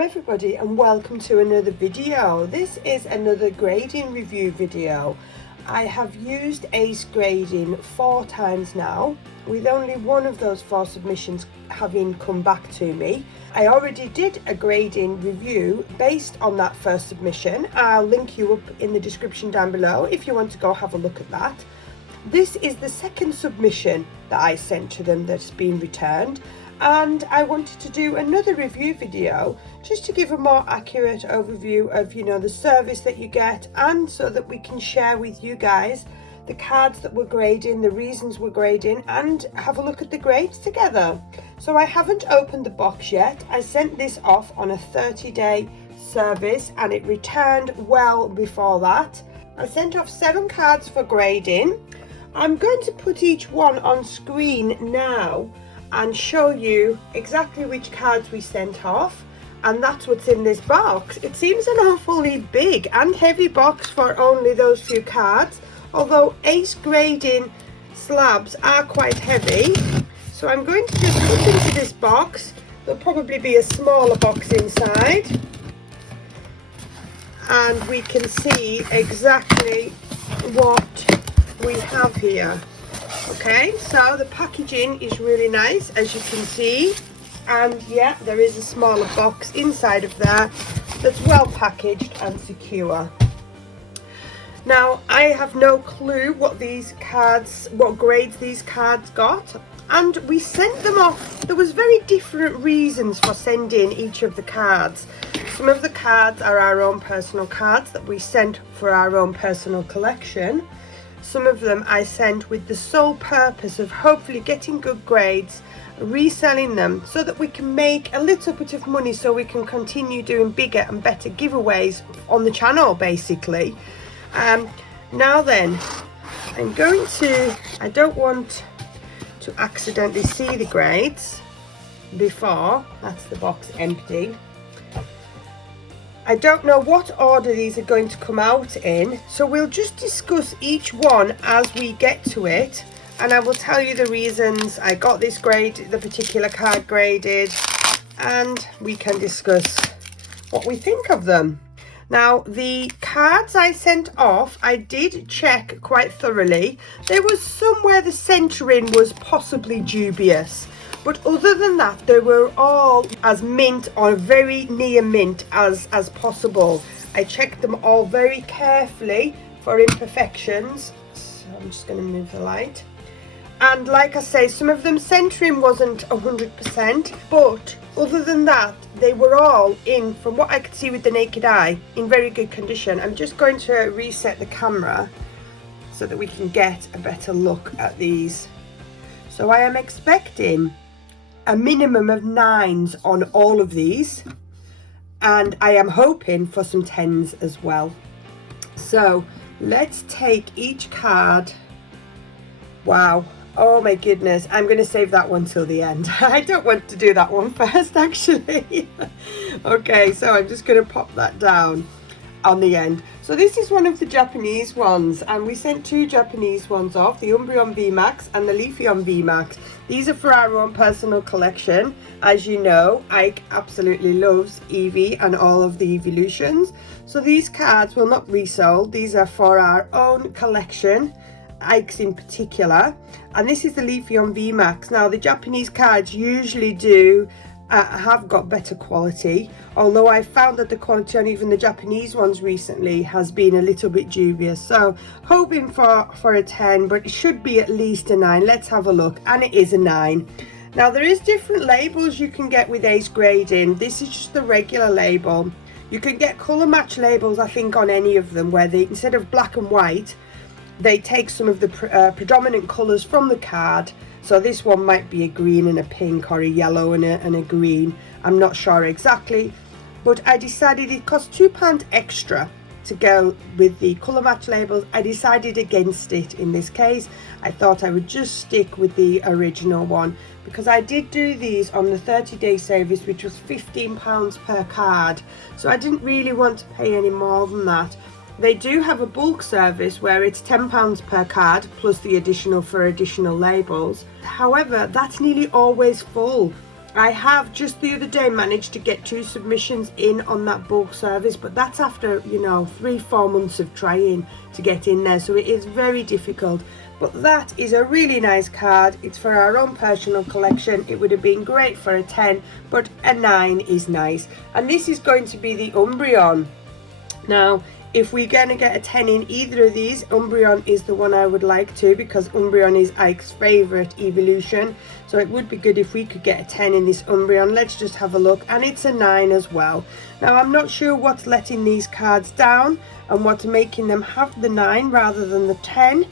everybody, and welcome to another video. This is another grading review video. I have used Ace Grading 4 times now, with only one of those 4 submissions having come back to me. I already did a grading review based on that first submission. I'll link you up in the description down below if you want to go have a look at that. This is the second submission that I sent to them that's been returned, and I wanted to do another review video just to give a more accurate overview of, the service that you get, and so that we can share with you guys the cards that we're grading, the reasons we're grading, and have a look at the grades together. So I haven't opened the box yet. I sent this off on a 30-day service and it returned well before that. I sent off 7 cards for grading. I'm going to put each one on screen now and show you exactly which cards we sent off, and that's what's in this box. It seems an awfully big and heavy box for only those few cards, although Ace Grading slabs are quite heavy. So I'm going to just put into this box. There'll probably be a smaller box inside, and we can see exactly what we have here. Okay, so the packaging is really nice, as you can see, and yeah, there is a smaller box inside of there that's well packaged and secure. Now, I have no clue what grades these cards got, and we sent them off. There was very different reasons for sending each of the cards. Some of the cards are our own personal cards that we sent for our own personal collection. Some of them I sent with the sole purpose of hopefully getting good grades, reselling them so that we can make a little bit of money, so we can continue doing bigger and better giveaways on the channel, basically. Now then, I don't want to accidentally see the grades before. That's the box empty. I don't know what order these are going to come out in, so we'll just discuss each one as we get to it, and I will tell you the reasons I got this grade, the particular card graded, and we can discuss what we think of them. Now, the cards I sent off, I did check quite thoroughly. There was somewhere the centering was possibly dubious. But other than that, they were all as mint, or very near mint as possible. I checked them all very carefully for imperfections. So I'm just going to move the light. And like I say, some of them centering wasn't 100%, but other than that, they were all in, from what I could see with the naked eye, in very good condition. I'm just going to reset the camera so that we can get a better look at these. So I am expecting a minimum of 9s on all of these, and I am hoping for some 10s as well. So let's take each card. Wow, oh my goodness, I'm going to save that one till the end. I don't want to do that one first, actually. Okay, so I'm just going to pop that down on the end. So this is one of the Japanese ones, and we sent 2 Japanese ones off, the Umbreon VMAX and the Leafeon VMAX. These are for our own personal collection. As you know, Ike absolutely loves Eevee and all of the evolutions. So these cards will not resold. These are for our own collection, Ike's in particular. And this is the Leafeon VMAX. Now, the Japanese cards usually do have got better quality, although I found that the quality on even the Japanese ones recently has been a little bit dubious. So hoping for a 10, but it should be at least a 9. Let's have a look, and it is a 9. Now, there is different labels you can get with Ace Grading. This is just the regular label. You can get colour match labels, I think, on any of them, where they, instead of black and white, they take some of the predominant colours from the card. So this one might be a green and a pink, or a yellow and a green. I'm not sure exactly, but I decided it cost £2 extra to go with the colour match labels. I decided against it in this case. I thought I would just stick with the original one, because I did do these on the 30-day service, which was £15 per card. So I didn't really want to pay any more than that. They do have a bulk service where it's £10 per card plus the additional for additional labels. However, that's nearly always full. I have just the other day managed to get 2 submissions in on that bulk service, but that's after, you know, 3-4 months of trying to get in there, so it is very difficult. But that is a really nice card. It's for our own personal collection. It would have been great for a 10, but a 9 is nice. And this is going to be the Umbreon. Now, if we're going to get a 10 in either of these, Umbreon is the one I would like to, because Umbreon is Ike's favourite evolution. So it would be good if we could get a 10 in this Umbreon. Let's just have a look. And it's a 9 as well. Now, I'm not sure what's letting these cards down and what's making them have the 9 rather than the 10.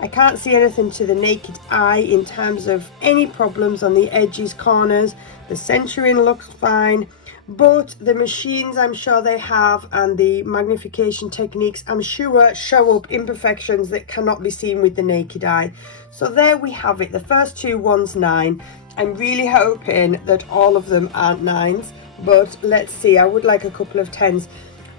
I can't see anything to the naked eye in terms of any problems on the edges, corners. The centering looks fine. But the machines, I'm sure they have, and the magnification techniques, I'm sure, show up imperfections that cannot be seen with the naked eye. So there we have it. The first 2 ones 9. I'm really hoping that all of them aren't 9s, but let's see. I would like a couple of 10s.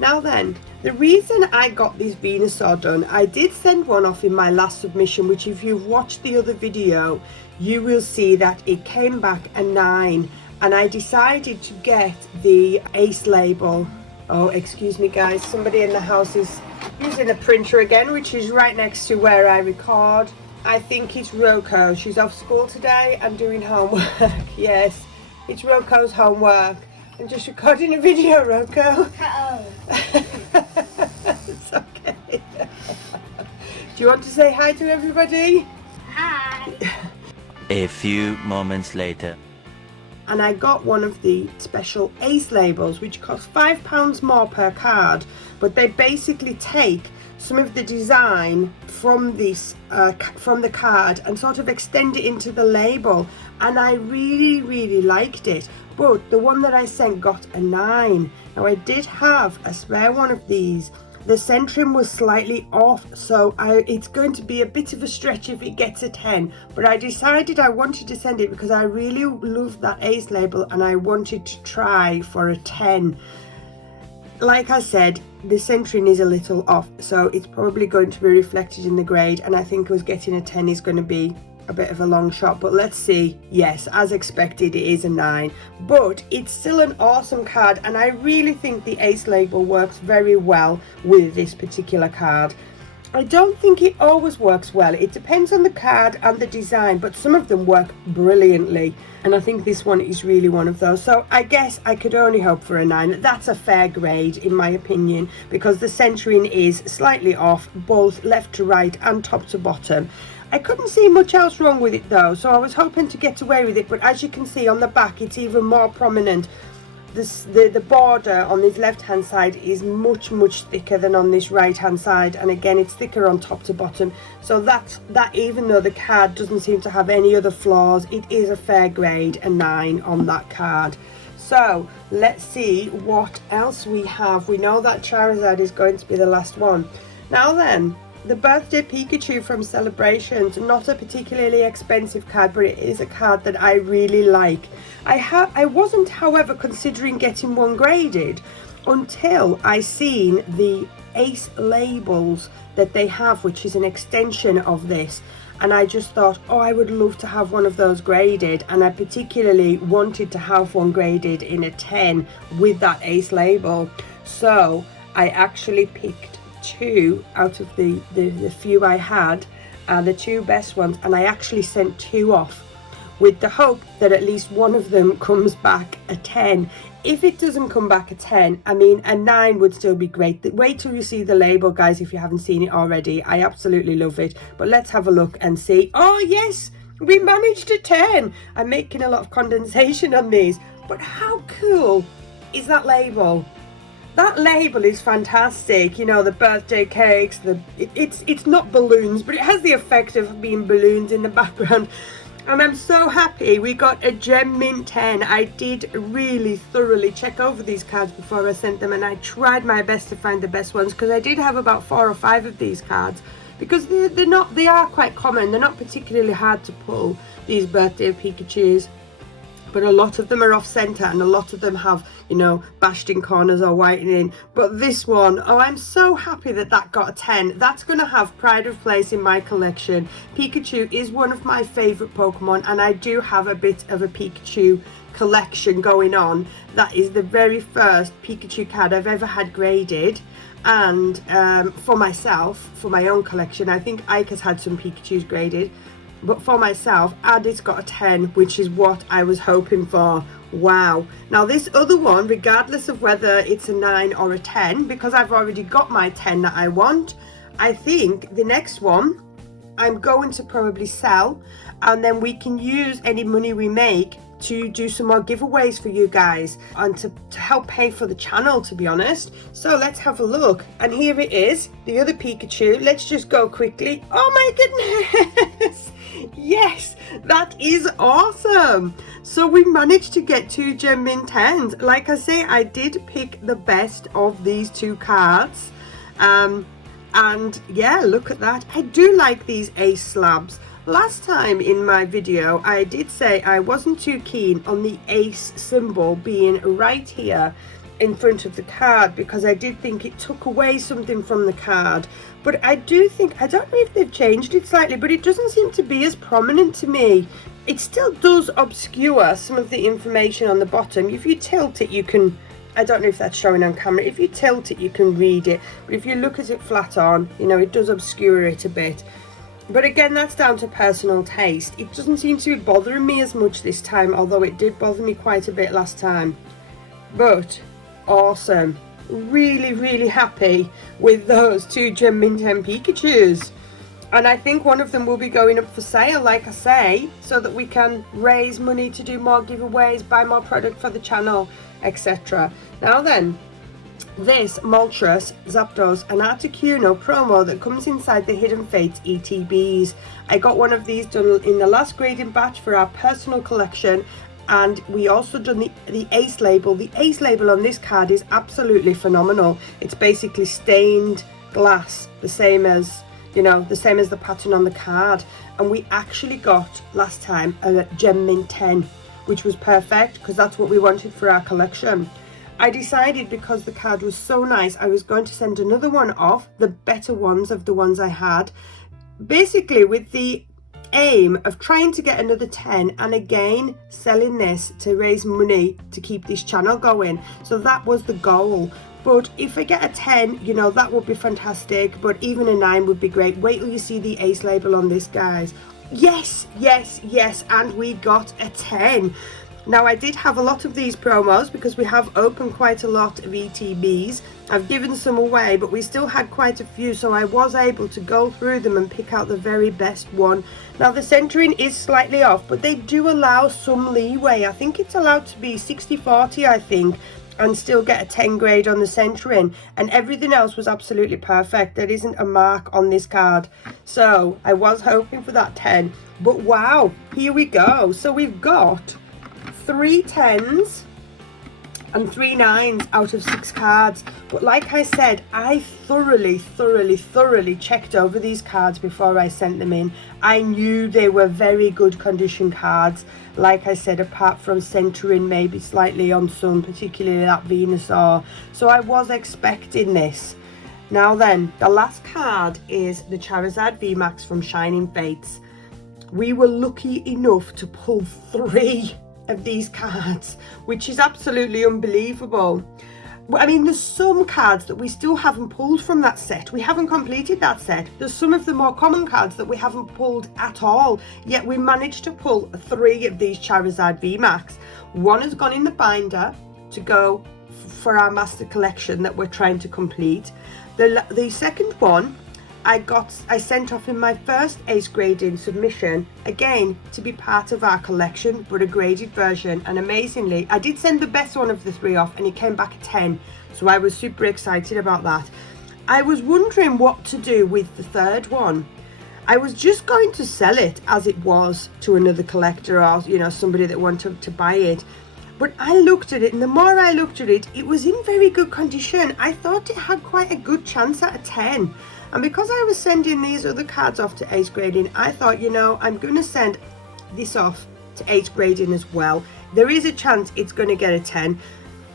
Now then, the reason I got this Venusaur done, I did send one off in my last submission, which if you've watched the other video, you will see that it came back a 9. And I decided to get the Ace label. Oh, excuse me guys, somebody in the house is using a printer again, which is right next to where I record. I think it's Roco. She's off school today and doing homework. Yes, it's Roco's homework. I'm just recording a video, Roco. It's okay. Do you want to say hi to everybody? Hi. A few moments later. And I got one of the special Ace labels, which cost £5 more per card, but they basically take some of the design from this from the card and sort of extend it into the label, and I really liked it. But the one that I sent got a 9. Now I did have a spare one of these. The centering was slightly off, so it's going to be a bit of a stretch if it gets a 10. But I decided I wanted to send it because I really love that Ace label and I wanted to try for a 10. Like I said, the centering is a little off, so it's probably going to be reflected in the grade, and I think us getting a 10 is going to be a bit of a long shot, but let's see. Yes, as expected, it is a 9, but it's still an awesome card, and I really think the Ace label works very well with this particular card. I don't think it always works well. It depends on the card and the design, but some of them work brilliantly, and I think this one is really one of those. So I guess I could only hope for a 9. That's a fair grade in my opinion, because the centering is slightly off, both left to right and top to bottom. I couldn't see much else wrong with it though, so I was hoping to get away with it, but as you can see on the back, it's even more prominent. The border on this left hand side is much thicker than on this right hand side, and again it's thicker on top to bottom, so that even though the card doesn't seem to have any other flaws, it is a fair grade, a 9 on that card. So let's see what else we have. We know that Charizard is going to be the last one. Now then, the Birthday Pikachu from Celebrations, not a particularly expensive card, but it is a card that I really like. I wasn't, however, considering getting one graded until I seen the Ace labels that they have, which is an extension of this, and I just thought, oh, I would love to have one of those graded, and I particularly wanted to have one graded in a 10 with that Ace label. So I actually picked 2 out of the few I had, the 2 best ones, and I actually sent 2 off with the hope that at least one of them comes back a 10. If it doesn't come back a 10, I mean a 9 would still be great. Wait till you see the label, guys, if you haven't seen it already. I absolutely love it, but let's have a look and see. Oh yes, we managed a 10. I'm making a lot of condensation on these, but how cool is that label? That label is fantastic. You know, the birthday cakes, it's not balloons, but it has the effect of being balloons in the background. And I'm so happy we got a Gem Mint 10. I did really thoroughly check over these cards before I sent them, and I tried my best to find the best ones, because I did have about 4 or 5 of these cards, because they are quite common. They're not particularly hard to pull, these Birthday Pikachus, but a lot of them are off center, and a lot of them have, you know, bashed in corners or whitening. But this one, oh, I'm so happy that got a 10. That's going to have pride of place in my collection. Pikachu is one of my favorite Pokemon, and I do have a bit of a Pikachu collection going on. That is the very first Pikachu card I've ever had graded. And for myself, for my own collection, I think Ike has had some Pikachus graded, but for myself, Addie's got a 10, which is what I was hoping for. Wow. Now this other one, regardless of whether it's a 9 or a 10, because I've already got my 10 that I want, I think the next one I'm going to probably sell, and then we can use any money we make to do some more giveaways for you guys and to help pay for the channel, to be honest. So let's have a look, and here it is, the other Pikachu. Let's just go quickly. Oh my goodness. Yes, that is awesome. So we managed to get 2 Gem Mint 10s. Like I say, I did pick the best of these 2 cards, and yeah, look at that. I do like these ace slabs. Last time in my video I did say I wasn't too keen on the ace symbol being right here in front of the card, because I did think it took away something from the card. But I do think, I don't know if they've changed it slightly, but it doesn't seem to be as prominent to me. It still does obscure some of the information on the bottom. If you tilt it, you can, I don't know if that's showing on camera, if you tilt it you can read it, but if you look at it flat on, you know, it does obscure it a bit. But again, that's down to personal taste. It doesn't seem to be bothering me as much this time, although it did bother me quite a bit last time. But awesome. Really, really happy with those 2 Gem Mint 10 Pikachus. And I think one of them will be going up for sale, like I say, so that we can raise money to do more giveaways, buy more product for the channel, etc. Now then, this Moltres, Zapdos and Articuno promo that comes inside the Hidden Fates ETBs. I got one of these done in the last grading batch for our personal collection, and we also done the ace label. The ace label on this card is absolutely phenomenal. It's basically stained glass, the same as, you know, the same as the pattern on the card. And we actually got last time a Gem Mint 10, which was perfect because that's what we wanted for our collection. I decided, because the card was so nice, I was going to send another one off, the better ones of the ones I had, basically with the aim of trying to get another 10 and again selling this to raise money to keep this channel going. So that was the goal. But if I get a 10, you know, that would be fantastic, but even a 9 would be great. Wait till you see the ace label on this, guys. Yes, yes, yes, and we got a 10. Now, I did have a lot of these promos because we have opened quite a lot of ETBs. I've given some away, but we still had quite a few, so I was able to go through them and pick out the very best one. Now, the centering is slightly off, but they do allow some leeway. I think it's allowed to be 60-40, I think, and still get a 10 grade on the centering, and everything else was absolutely perfect. There isn't a mark on this card, so I was hoping for that 10. But wow, here we go. So we've got 3 10s and 3 9s out of 6 cards. But like I said, I thoroughly checked over these cards before I sent them in. I knew they were very good condition cards. Like I said, apart from centering maybe slightly on some, particularly that Venusaur. So I was expecting this. Now then, the last card is the Charizard VMAX from Shining Fates. We were lucky enough to pull 3 of these cards, which is absolutely unbelievable. I mean, there's some cards that we still haven't pulled from that set. We haven't completed that set. There's some of the more common cards that we haven't pulled at all, yet we managed to pull 3 of these Charizard VMAX. One has gone in the binder to go for our master collection that we're trying to complete. The second one I sent off in my first ace grading submission, again to be part of our collection, but a graded version. And amazingly, I did send the best one of the 3 off and it came back a 10, so I was super excited about that. I was wondering what to do with the third one. I was just going to sell it as it was to another collector, or, you know, somebody that wanted to buy it. But I looked at it, and the more I looked at it, it was in very good condition. I thought it had quite a good chance at a 10. And because I was sending these other cards off to ace grading, I thought, you know, I'm going to send this off to ace grading as well. There is a chance it's going to get a 10.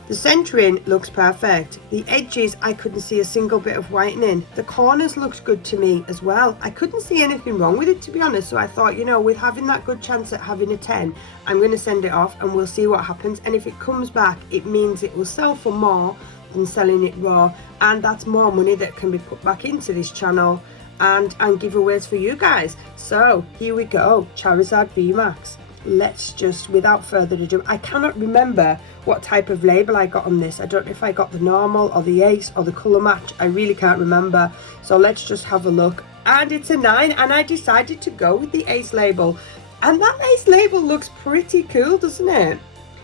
The centering looks perfect. The edges, I couldn't see a single bit of whitening. The corners looked good to me as well. I couldn't see anything wrong with it, to be honest. So I thought, you know, with having that good chance at having a 10, I'm going to send it off and we'll see what happens. And if it comes back, it means it will sell for more than selling it raw. And that's more money that can be put back into this channel and giveaways for you guys. So here we go, Charizard VMAX. Let's just, without further ado, I cannot remember what type of label I got on this. I don't know if I got the normal or the ace or the colour match. I really can't remember. So let's just have a look. And it's a 9, and I decided to go with the ace label. And that ace label looks pretty cool, doesn't it?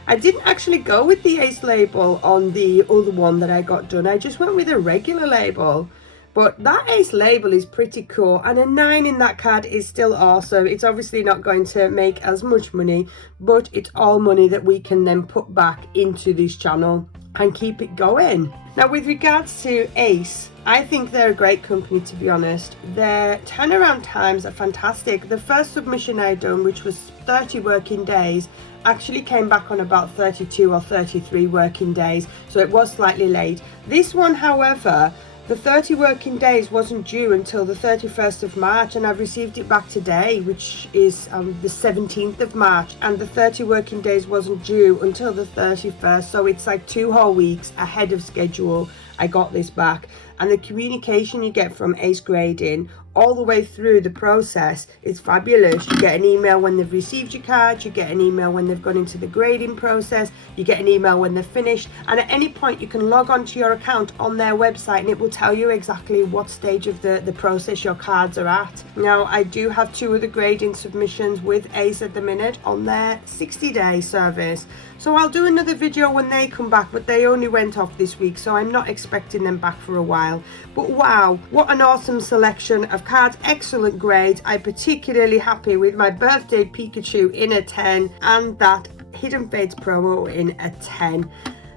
I didn't actually go with the ace label on the other one that I got done. I just went with a regular label. But that ace label is pretty cool, and a 9 in that card is still awesome. It's obviously not going to make as much money, but it's all money that we can then put back into this channel and keep it going. Now, with regards to Ace, I think they're a great company, to be honest. Their turnaround times are fantastic. The first submission I done, which was 30 working days, actually came back on about 32 or 33 working days, so it was slightly late. This one, however, the 30 working days wasn't due until the 31st of March, and I've received it back today, which is the 17th of March, and the 30 working days wasn't due until the 31st, so it's like 2 whole weeks ahead of schedule. I got this back, and the communication you get from Ace Grading all the way through the process is fabulous. You get an email when they've received your card, you get an email when they've gone into the grading process, you get an email when they're finished, and at any point you can log on to your account on their website and it will tell you exactly what stage of the process your cards are at. Now, I do have 2 of the grading submissions with Ace at the minute on their 60-day service, so I'll do another video when they come back, but they only went off this week, so I'm not expecting them back for a while. But wow, what an awesome selection of cards, excellent grades. I'm particularly happy with my birthday Pikachu in a 10 and that Hidden Fates promo in a 10.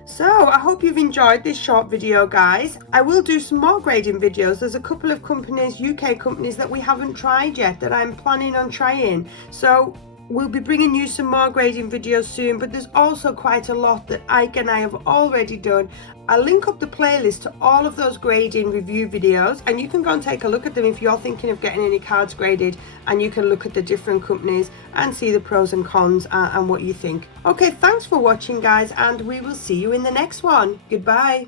So I hope you've enjoyed this short video, guys. I will do some more grading videos. There's a couple of companies, UK companies, that we haven't tried yet that I'm planning on trying. So we'll be bringing you some more grading videos soon, but there's also quite a lot that Ike and I have already done. I'll link up the playlist to all of those grading review videos, and you can go and take a look at them if you're thinking of getting any cards graded, and you can look at the different companies and see the pros and cons and what you think. Okay, thanks for watching, guys, and we will see you in the next one. Goodbye.